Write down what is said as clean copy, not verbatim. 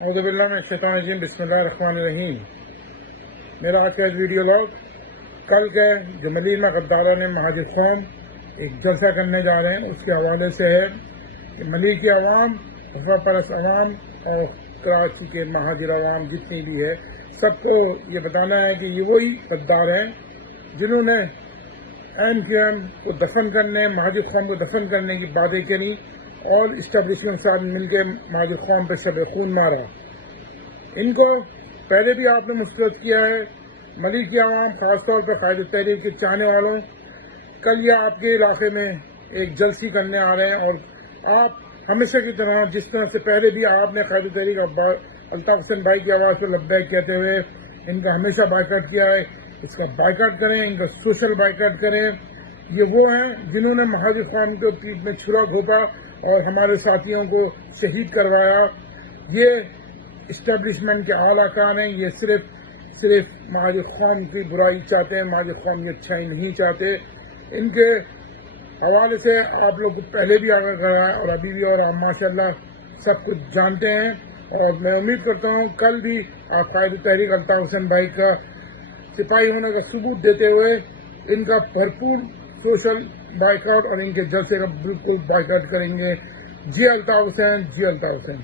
अऊज़ुबिल्लाह मिनश शैतानिर रजीम बिस्मिल्लाहिर्रहमानिर्रहीम। मेरा आज का वीडियो लॉग कल के जो मलीर में गद्दारा ने महाजिर कौम एक जलसा करने जा रहे हैं उसके हवाले से है कि मलीर की आवाम, वफा परस्त आवाम और कराची के महाजिर आवाम जितनी भी है सबको ये बताना है कि ये वही गद्दार हैं जिन्होंने एम को दफन करने, महाजिर कौम को दफन करने की बातें करी और इस्टेब्लिशमेंट के साथ मिलकर महाजिर कौम पर शब खून मारा। इनको पहले भी आपने मुस्तरद किया है। मलिक की आवाम खासतौर पर कायद तहरीर के चाहने वालों, कल ये आपके इलाके में एक जलसी करने आ रहे हैं और आप हमेशा की तरह जिस तरह से पहले भी आपने कायद तहरीर अल्ताफ हुसैन भाई की आवाज़ पर लब्बैक कहते हुए इनका हमेशा बाइकआउट किया है, इसका बाइकआउट करें, इनका सोशल बाइकआउट करें। ये वो हैं जिन्होंने महाजिर कौम के पीठ में छुरा घोंपा और हमारे साथियों को शहीद करवाया। ये इस्टेब्लिशमेंट के आला कारन हैं, ये सिर्फ महाजिर कौम की बुराई चाहते हैं, महाजिर कौम की अच्छाई नहीं चाहते। इनके हवाले से आप लोग को पहले भी आगाह करा है और अभी भी, और आप माशाल्लाह सब कुछ जानते हैं। और मैं उम्मीद करता हूँ कल भी आप कायद तहरीक अल्ताफ हुसैन भाई का सिपाही होने का सबूत देते हुए इनका भरपूर सोशल बाइकआउट और इनके जलसे का बिल्कुल बाइकआउट करेंगे। जी अल्ताफ हुसैन, जी अल्ताफ हुसैन।